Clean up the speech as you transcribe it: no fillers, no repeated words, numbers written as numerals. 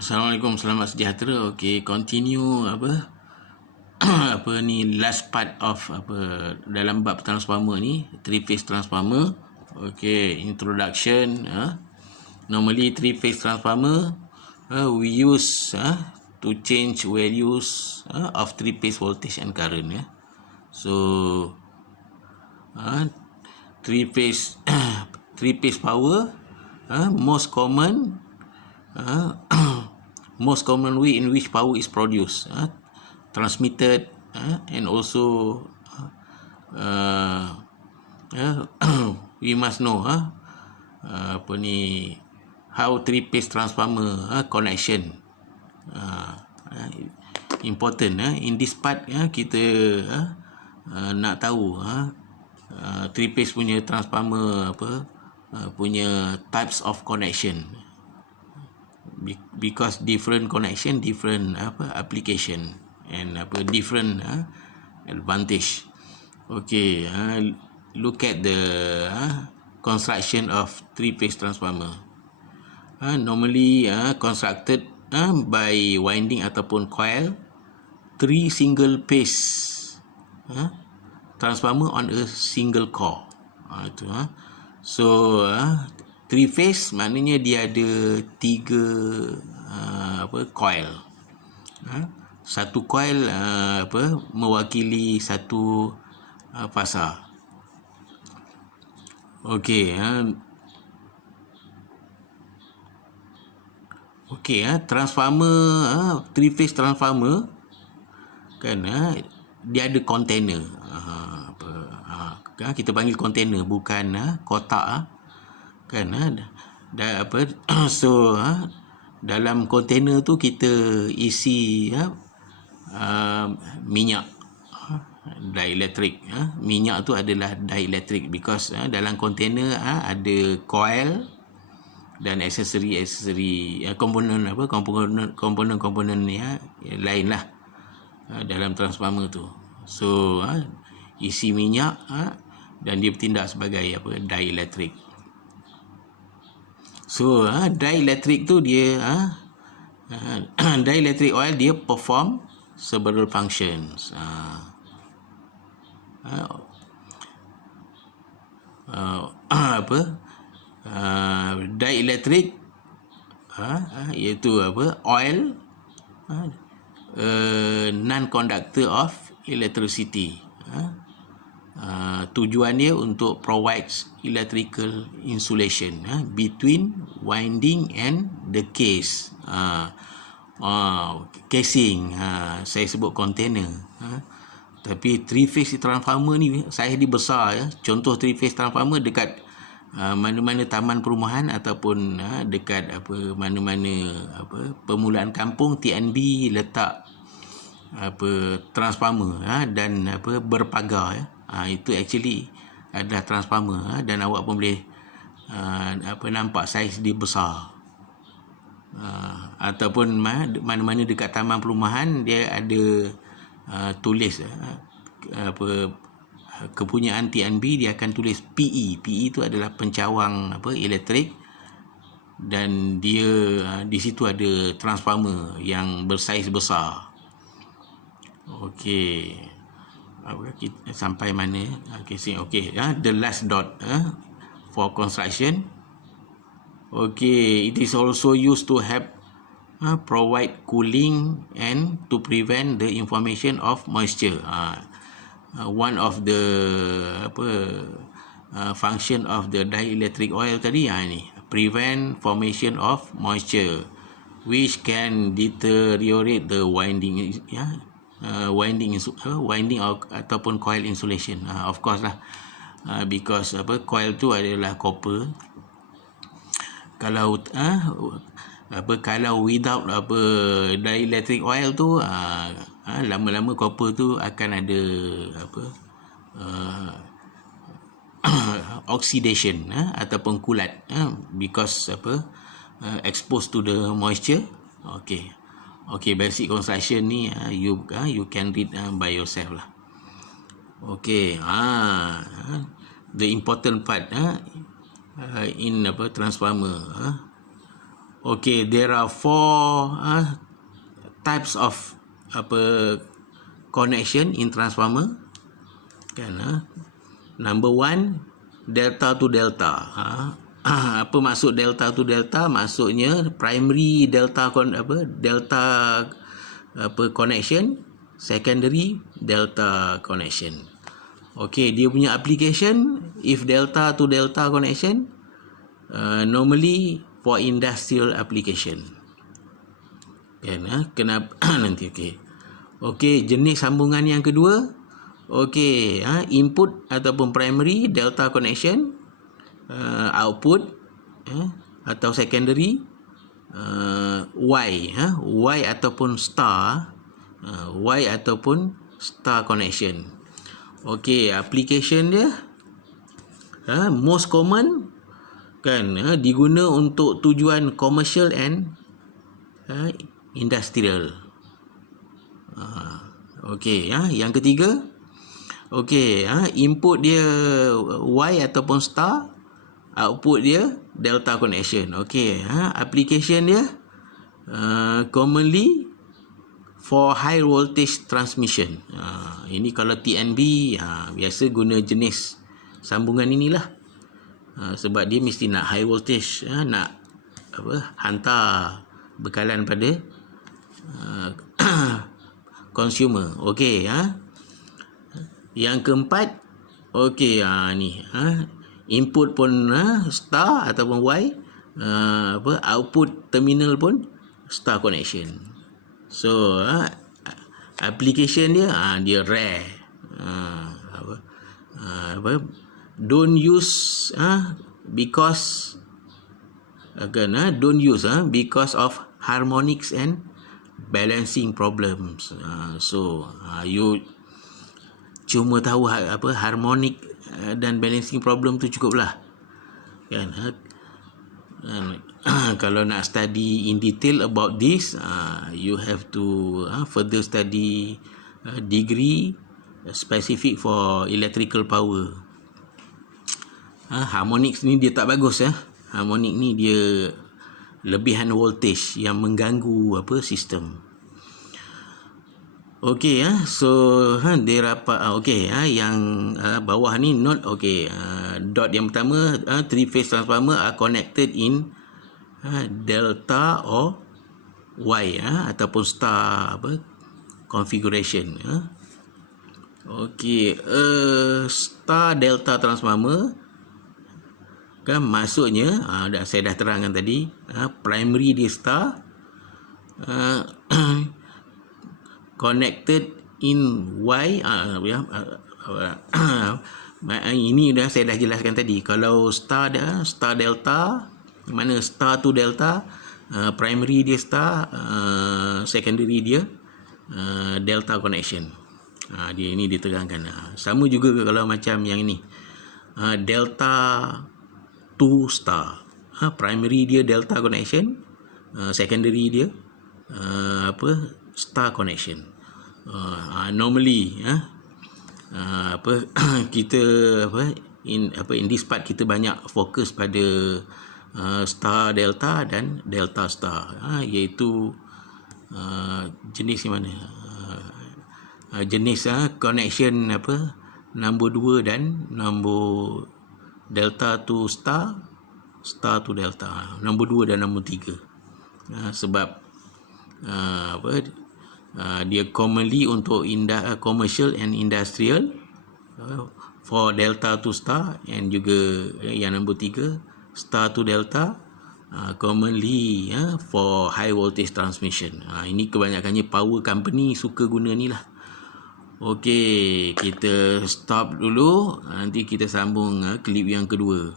Assalamualaikum, selamat sejahtera. Okey, continue apa apa ni last part of apa dalam bab transformer ni, three phase transformer. Okey, introduction. Normally three phase transformer we use to change values of three phase voltage and current. So three phase three phase power, most common most common way in which power is produced, transmitted, and also we must know apa ni how three phase transformer connection important. In this part kita nak tahu three phase punya transformer punya types of connection, because different connection, different application, and different advantage. Okay, look at the construction of three phase transformer. Normally constructed by winding ataupun coil three single phase transformer on a single core. Itu so three phase maknanya dia ada tiga coil. Satu coil mewakili satu fasa. Okey, transformer, three phase transformer kan, dia ada container. Kita panggil container, bukan kotak kan. So dalam container tu kita isi minyak, dielectric. Minyak tu adalah dielectric because dalam container ada coil dan aksesori komponen yang lain lah dalam transformer tu. So isi minyak dan dia bertindak sebagai dielectric. So dielectric tu dia dielectric oil dia perform several functions. Dielectric iaitu oil, non-conductor of electricity. Tujuan dia untuk provides electrical insulation between winding and the case. Casing, saya sebut container. Tapi three phase transformer ni saya di besar Contoh three phase transformer dekat mana-mana taman perumahan ataupun dekat mana-mana permulaan kampung, TNB letak transformer dan berpagar itu actually adalah transformer dan awak pun boleh nampak saiz dia besar. Ataupun mana-mana dekat taman perumahan dia ada tulis kepunyaan TNB, dia akan tulis PE. PE itu adalah pencawang elektrik, dan dia di situ ada transformer yang bersaiz besar. Okey, sampai mana? Okey, the last dot for construction. Okey, it is also used to help provide cooling and to prevent the information of moisture. One of the function of the dielectric oil tadi ni, prevent formation of moisture which can deteriorate the winding ataupun coil insulation. Of course lah, because coil tu adalah copper. Kalau without dielectric oil tu lama-lama copper tu akan ada oxidation ataupun kulat because exposed to the moisture. Okay, basic construction ni you can read by yourself lah. Okay, the important part in transformer. Okay, there are 4 types of connection in transformer. Kan, number 1, delta to delta. Apa maksud delta to delta? Maksudnya primary delta connection, secondary delta connection. Okay, dia punya application if delta to delta connection, normally for industrial application. Kan, kenapa nanti okey, jenis sambungan yang kedua, okey, input ataupun primary delta connection, output atau secondary Y ataupun star, Y ataupun star connection. Okey, application dia most common kan, diguna untuk tujuan commercial and industrial. Okey, yang ketiga, okey, input dia Y ataupun star, output dia delta connection. Okey, application dia commonly for high voltage transmission. Ini kalau TNB biasa guna jenis sambungan inilah. Sebab dia mesti nak high voltage, nak hantar bekalan pada consumer. Okey, yang keempat, okey, ni input pun star ataupun Y, output terminal pun star connection. So application dia dia rare. Don't use because don't use because of harmonics and balancing problems. So you cuma tahu harmonic dan balancing problem tu cukuplah kan. Kalau nak study in detail about this, you have to further study degree specific for electrical power. Harmonics ni dia tak bagus harmonic ni dia lebihan voltage yang mengganggu sistem. Okey, so dia rapat. Okey, yang bawah ni note. Okey, dot yang pertama, 3-phase transformer are connected in delta or Y ataupun star configuration. Okey, star delta transformer kan, maksudnya saya dah terangkan tadi, primary dia star, connected in Y. Ini saya dah jelaskan tadi. Kalau star delta, mana star to delta, primary dia star, secondary dia delta connection. Dia ini diterangkan. Sama juga kalau macam yang ini, delta to star, primary dia delta connection, secondary dia star connection. Normally kita in this part kita banyak fokus pada star delta dan delta star, iaitu jenis yang mana, jenis connection nombor 2 dan nombor delta to star, star to delta, nombor 2 dan nombor 3. Sebab dia commonly untuk commercial and industrial, for delta to star, and juga yang nombor 3 star to delta, commonly for high voltage transmission. Ini kebanyakannya power company suka guna ni lah. Okey, kita stop dulu, nanti kita sambung klip yang kedua.